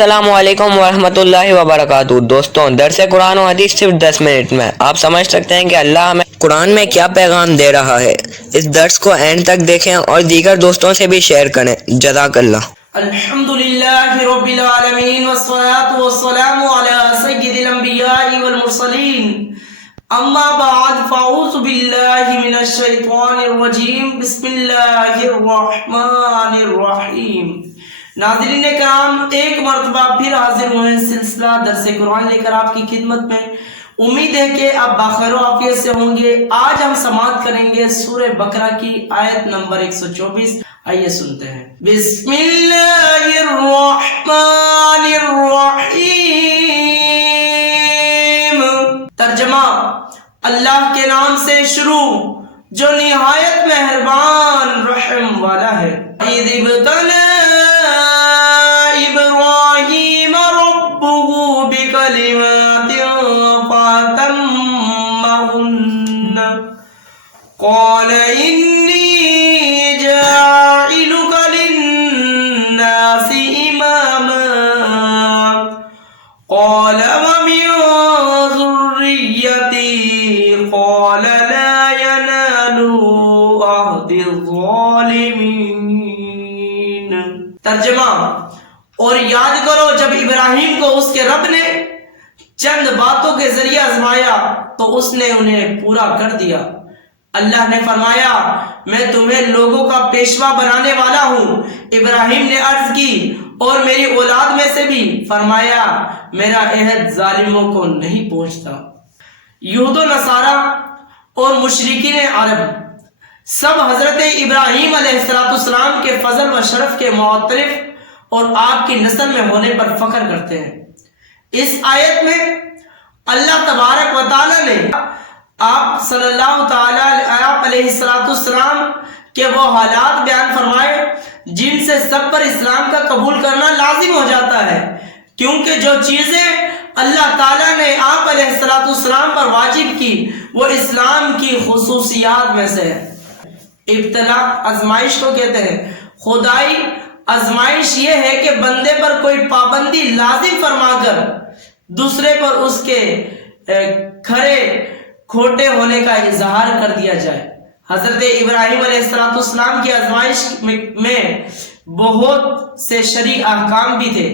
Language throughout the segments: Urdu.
السلام علیکم ورحمۃ اللہ وبرکاتہ۔ دوستوں، درس قرآن و حدیث صرف 10 منٹ میں آپ سمجھ سکتے ہیں کہ اللہ ہمیں قرآن میں کیا پیغام دے رہا ہے۔ اس درس کو اینڈ تک دیکھیں اور دیگر دوستوں سے بھی شیئر کریں۔ جزاک اللہ۔ الحمدللہ رب العالمین والصلاة والسلام علی سید الانبیاء والمرسلین، اما بعد فاعوذ باللہ من الشیطان الرجیم، بسم اللہ الرحمن الرحیم۔ ناظرین کرام، ایک مرتبہ پھر حاضر ہوئے سلسلہ درس قرآن لے کر آپ کی خدمت میں۔ امید ہے کہ آپ باخیر و عافیت سے ہوں گے۔ آج ہم سماعت کریں گے سورہ بقرہ کی آیت نمبر 124۔ آئیے سنتے ہیں۔ بسم اللہ الرحمن الرحیم۔ ترجمہ: اللہ کے نام سے شروع جو نہایت مہربان رحم والا ہے۔ اِذِ ابْتَلَىٰ إِبْرَاهِيمَ رَبُّهُ بِكَلِمَاتٍ فَأَتَمَّهُنَّ قَالَ إِنِّي جَاعِلُكَ لِلنَّاسِ إِمَامًا قَالَ وَمِن ذُرِّيَّتِي قَالَ لَا يَنَالُ عَهْدِ الظَّالِمِينَ۔ ترجمہ: اور یاد کرو جب ابراہیم کو اس کے رب نے چند باتوں کے ذریعے آزمایا تو اس نے انہیں پورا کر دیا۔ اللہ نے فرمایا، میں تمہیں لوگوں کا پیشوا بنانے والا ہوں۔ ابراہیم نے عرض کی، اور میری اولاد میں سے بھی؟ فرمایا، میرا عہد ظالموں کو نہیں پہنچتا۔ یہود و نصارہ اور مشرکین عرب سب حضرت ابراہیم علیہ السلام کے فضل و شرف کے معترف اور آپ کی نسل میں ہونے پر فخر کرتے ہیں۔ اس آیت میں اللہ تبارک و تعالی نے آپ صلی اللہ تعالی علیہ السلام کے وہ حالات بیان فرمائے جن سے سب پر اسلام کا قبول کرنا لازم ہو جاتا ہے، کیونکہ جو چیزیں اللہ تعالیٰ نے آپ علیہ السلام پر واجب کی وہ اسلام کی خصوصیات میں سے ہے۔ ابتلا آزمائش کو کہتے ہیں۔ خدائی آزمائش یہ ہے کہ بندے پر کوئی پابندی لازم فرما کر دوسرے پر اس کے کھرے کھوٹے ہونے کا اظہار کر دیا جائے۔ حضرت ابراہیم علیہ السلام کی آزمائش میں بہت سے شرعی احکام بھی تھے،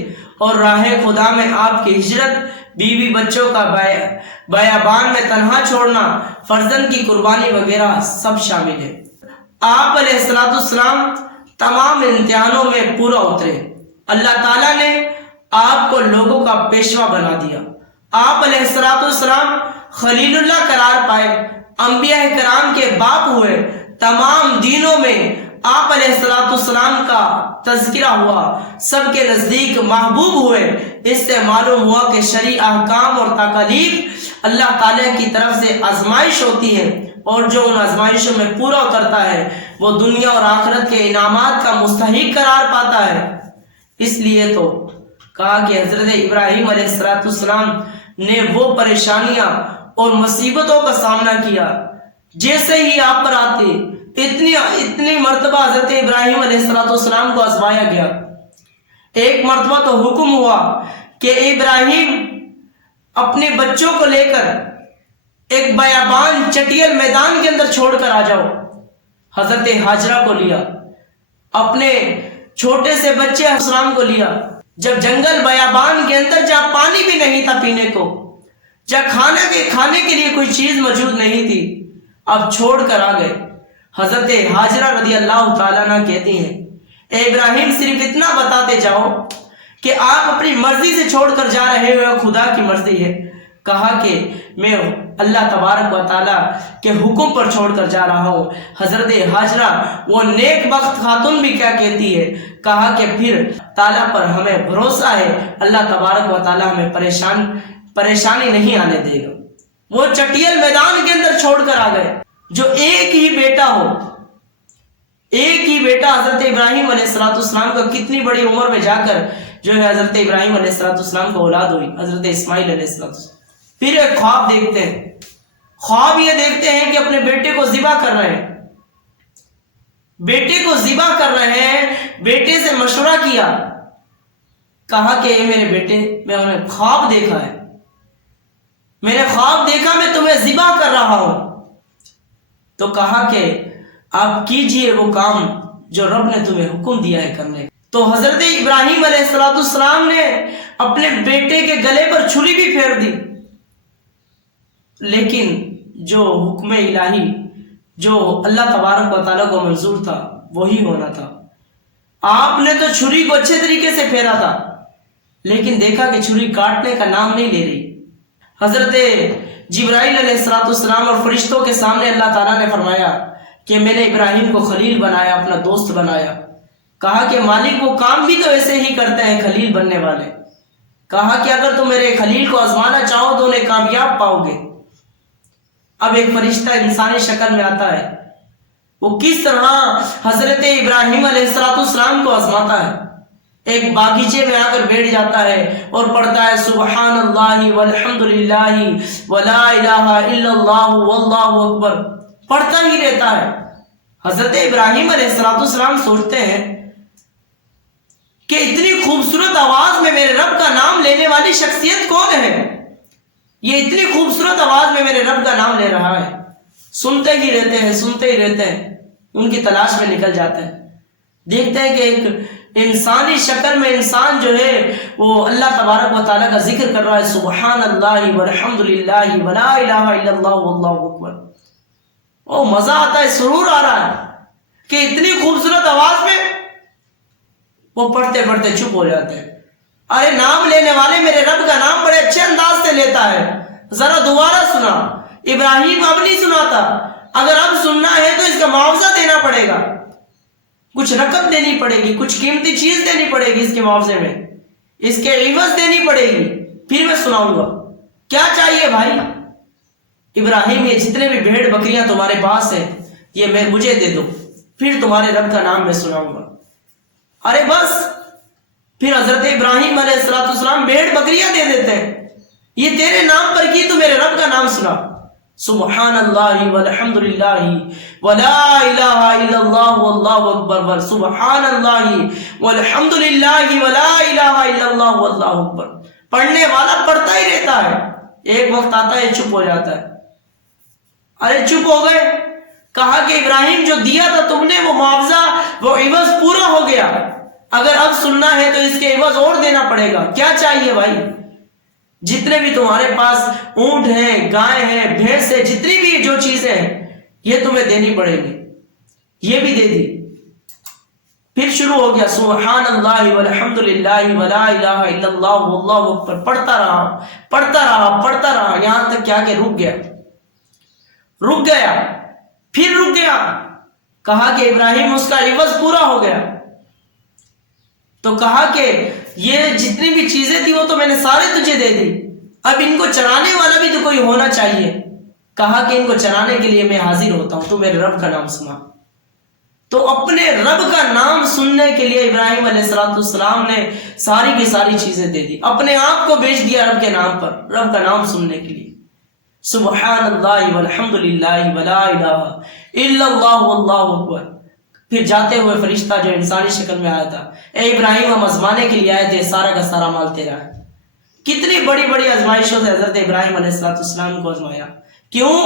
اور راہ خدا میں آپ کی ہجرت، بیوی بچوں کا بیابان میں تنہا چھوڑنا، فرزند کی قربانی وغیرہ سب شامل ہے۔ آپ علیہ السلام تمام امتحانوں میں پورا اترے۔ اللہ تعالیٰ نے آپ کو لوگوں کا پیشوا بنا دیا۔ آپ علیہ السلام خلیل اللہ قرار پائے، انبیاء کرام کے باپ ہوئے، تمام دینوں میں آپ علیہ السلام کا تذکرہ ہوا، سب کے نزدیک محبوب ہوئے۔ اس سے معلوم ہوا کہ شرعی احکام اور تکالیف اللہ تعالیٰ کی طرف سے آزمائش ہوتی ہے، اور جو ان آزمائشوں میں پورا اترتا ہے وہ دنیا اور آخرت کے انعامات کا مستحق قرار پاتا ہے۔ اس لیے تو کہا کہ حضرت ابراہیم علیہ السلام نے وہ پریشانیاں اور مصیبتوں کا سامنا کیا جیسے ہی آپ پر آتے، اتنی مرتبہ حضرت ابراہیم علیہ السلام کو آزمایا گیا۔ ایک مرتبہ تو حکم ہوا کہ ابراہیم اپنے بچوں کو لے کر ایک بیابان چٹیل میدان کے اندر چھوڑ کر آ جاؤ۔ حضرت ہاجرہ کو لیا، اپنے چھوٹے سے بچے اسلام کو لیا۔ جب جنگل بیابان کے اندر جہاں پانی بھی نہیں تھا پینے کو، جہاں کھانے کے لیے کوئی چیز موجود نہیں تھی، اب چھوڑ کر آ گئے۔ حضرت ہاجرہ رضی اللہ تعالیٰ عنہ کہتی ہیں، اے ابراہیم صرف اتنا بتاتے جاؤ کہ آپ اپنی مرضی سے چھوڑ کر جا رہے ہو، خدا کی مرضی ہے۔ کہا کہ میں اللہ تبارک و تعالیٰ کے حکم پر چھوڑ کر جا رہا ہوں۔ حضرت ہاجرہ وہ نیک بخت خاتون بھی کیا کہتی ہے؟ کہا کہ پھر تعالیٰ پر ہمیں بھروسہ ہے، اللہ تبارک و تعالیٰ ہمیں پریشانی نہیں آنے دے گا۔ وہ چٹیل میدان کے اندر چھوڑ کر آ گئے۔ جو ایک ہی بیٹا ہو، ایک ہی بیٹا حضرت ابراہیم علیہ السلام کا کتنی بڑی عمر میں جا کر جو ہے حضرت ابراہیم علیہ السلام کو اولاد ہوئی، حضرت اسماعیل علیہ السلام۔ پھر ایک خواب دیکھتے ہیں، خواب یہ دیکھتے ہیں کہ اپنے بیٹے کو ذبح کر رہے ہیں، بیٹے کو ذبح کر رہے ہیں۔ بیٹے سے مشورہ کیا کہا کہ اے میرے بیٹے میں نے خواب دیکھا ہے, میں نے خواب دیکھا میں تمہیں ذبح کر رہا ہوں. تو کہا کہ آپ کیجئے وہ کام جو رب نے تمہیں حکم دیا ہے کرنے کا. تو حضرت ابراہیم علیہ السلام نے اپنے بیٹے کے گلے پر چھری بھی پھیر دی, لیکن جو حکم الہی جو اللہ تبارک و تعالیٰ کو منظور تھا وہی ہونا تھا. آپ نے تو چھری کو اچھے طریقے سے پھیرا تھا, لیکن دیکھا کہ چھری کاٹنے کا نام نہیں لے رہی. حضرت جبرائیل علیہ السلام اور فرشتوں کے سامنے اللہ تعالیٰ نے فرمایا کہ میں نے ابراہیم کو خلیل بنایا, اپنا دوست بنایا. کہا کہ مالک وہ کام بھی تو ایسے ہی کرتے ہیں خلیل بننے والے. کہا کہ اگر تم میرے خلیل کو آزمانا چاہو تو انہیں کامیاب پاؤ گے. اب ایک فرشتہ انسانی شکل میں آتا ہے, وہ کس طرح حضرت ابراہیم علیہ السلام کو آزماتا ہے. ایک باغیچے میں آ کر بیٹھ جاتا ہے اور پڑھتا ہے سبحان اللہ والحمد للہ ولا الہ الا اللہ واللہ اکبر, پڑھتا ہی رہتا ہے. حضرت ابراہیم علیہ السلام سوچتے ہیں کہ اتنی خوبصورت آواز میں میرے رب کا نام لینے والی شخصیت کون ہے, یہ اتنی خوبصورت آواز میں میرے رب کا نام لے رہا ہے. سنتے ہی رہتے ہیں, سنتے ہی رہتے ہیں, ان کی تلاش میں نکل جاتے ہیں. دیکھتے ہیں کہ ایک انسانی شکل میں انسان جو ہے وہ اللہ تبارک و تعالیٰ کا ذکر کر رہا ہے سبحان اللہ والحمد للہ ولا الہ الا اللہ واللہ اکبر. او مزہ آتا ہے, سرور آ رہا ہے کہ اتنی خوبصورت آواز میں وہ پڑھتے پڑھتے چپ ہو جاتے ہیں. ارے نام لینے والے میرے رب کا نام بڑے اچھے انداز سے لیتا ہے, ذرا دوبارہ سنا. ابراہیم اب نہیں سناتا, اگر اب سننا ہے تو اس کا معاوضہ دینا پڑے گا, کچھ رقم دینی پڑے گی, کچھ قیمتی چیز دینی پڑے گی, اس کے معاوضے میں اس کے عوض دینی پڑے گی, پھر میں سناؤں گا. کیا چاہیے بھائی؟ ابراہیم یہ جتنے بھی بھیڑ بکریاں تمہارے پاس ہیں یہ میں مجھے دے دو, پھر تمہارے رب کا نام میں سناؤں گا. ارے بس, پھر حضرت ابراہیم علیہ السلام بھیڑ بکریاں دے دیتے ہیں. یہ تیرے نام پر کی, تو میرے رب کا نام سنا. سبحان اللہ والحمد للہ ولا الہ الا اللہ واللہ اکبر, سبحان اللہ والحمد للہ ولا الہ الا اللہ واللہ اکبر. پڑھنے والا پڑھتا ہی رہتا ہے, ایک وقت آتا ہے چپ ہو جاتا ہے. ارے چپ ہو گئے. کہا کہ ابراہیم جو دیا تھا تم نے وہ معاوضہ وہ عوض پورا ہو گیا, اگر اب سننا ہے تو اس کے عوض اور دینا پڑے گا. کیا چاہیے بھائی؟ جتنے بھی تمہارے پاس اونٹ ہیں, گائے ہیں, بھینس ہے, جتنی بھی جو چیزیں ہیں یہ تمہیں دینی پڑے گی. یہ بھی دے دی. پھر شروع ہو گیا سبحان اللہ والحمد للہ ولا الہ الا اللہ واللہ اکبر. پڑھتا رہا پڑھتا رہا پڑھتا رہا, یہاں تک کیا کہ رک گیا, پھر رک گیا. کہا کہ ابراہیم اس کا عوض پورا ہو گیا. تو کہا کہ یہ جتنی بھی چیزیں تھی وہ تو میں نے سارے تجھے دے دی, اب ان کو چرانے والا بھی تو کوئی ہونا چاہیے. کہا کہ ان کو چرانے کے لیے میں حاضر ہوتا ہوں, تو میرے رب کا نام سنا. تو اپنے رب کا نام سننے کے لیے ابراہیم علیہ السلام نے ساری کی ساری چیزیں دے دی, اپنے آپ کو بیچ دیا رب کے نام پر, رب کا نام سننے کے لیے. سبحان اللہ والحمد للہ ولا الہ الا اللہ واللہ اکبر. پھر جاتے ہوئے فرشتہ جو انسانی شکل میں آیا تھا, اے ابراہیم ہم آزمانے کے لیے آئے تھے, سارا کا سارا مال تیرا ہے. کتنی بڑی بڑی آزمائشوں سے حضرت ابراہیم علیہ السلام کو آزمایا. کیوں؟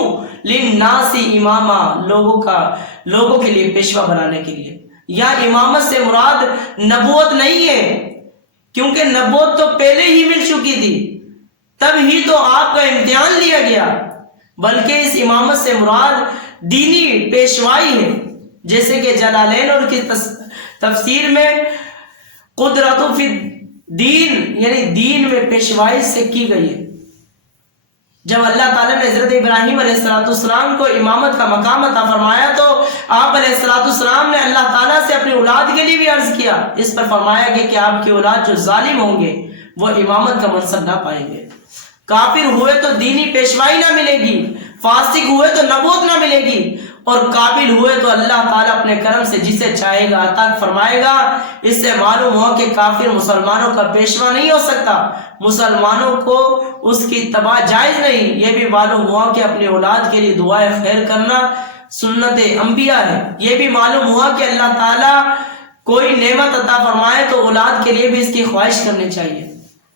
للناس اماما, لوگوں کے لیے پیشوا بنانے کے لیے. یا امامت سے مراد نبوت نہیں ہے, کیونکہ نبوت تو پہلے ہی مل چکی تھی, تب ہی تو آپ کا امتحان لیا گیا, بلکہ اس امامت سے مراد دینی پیشوائی ہے. جیسے کہ جلالین اور کی تفسیر میں قدرت فی دین یعنی دین میں پیشوائی سے کی گئی ہے. جب اللہ تعالیٰ نے حضرت ابراہیم علیہ السلام کو امامت کا مقام عطا فرمایا تو آپ علیہ السلام نے اللہ تعالیٰ سے اپنی اولاد کے لیے بھی عرض کیا. اس پر فرمایا گیا کہ آپ کی اولاد جو ظالم ہوں گے وہ امامت کا منصب نہ پائیں گے. کافر ہوئے تو دینی پیشوائی نہ ملے گی, فاسق ہوئے تو نبوت نہ ملے گی, اور قابل ہوئے تو اللہ تعالیٰ اپنے کرم سے جسے چاہے گا عطا فرمائے گا. اس سے معلوم ہوا کہ کافر مسلمانوں کا پیشوا نہیں ہو سکتا, مسلمانوں کو اس کی اتباع جائز نہیں. یہ بھی معلوم ہوا کہ اپنی اولاد کے لیے دعائیں خیر کرنا سنت انبیاء ہے. یہ بھی معلوم ہوا کہ اللہ تعالیٰ کوئی نعمت عطا فرمائے تو اولاد کے لیے بھی اس کی خواہش کرنی چاہیے,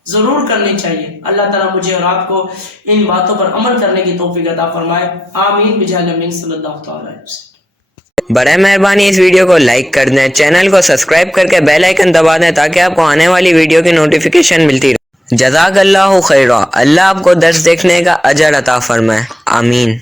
ضرور کرنی چاہیے. اللہ تعالیٰ مجھے اور آپ کو ان باتوں پر عمل کرنے کی توفیق عطا فرمائے. آمین بجاہ نبی صلی اللہ تعالی علیہ وسلم. برائے مہربانی اس ویڈیو کو لائک کر دیں, چینل کو سبسکرائب کر کے بیل آئیکن دبا دیں تاکہ آپ کو آنے والی ویڈیو کی نوٹیفیکیشن ملتی رہے. جزاک اللہ خیرہ. اللہ آپ کو درس دیکھنے کا اجر عطا فرمائے. آمین.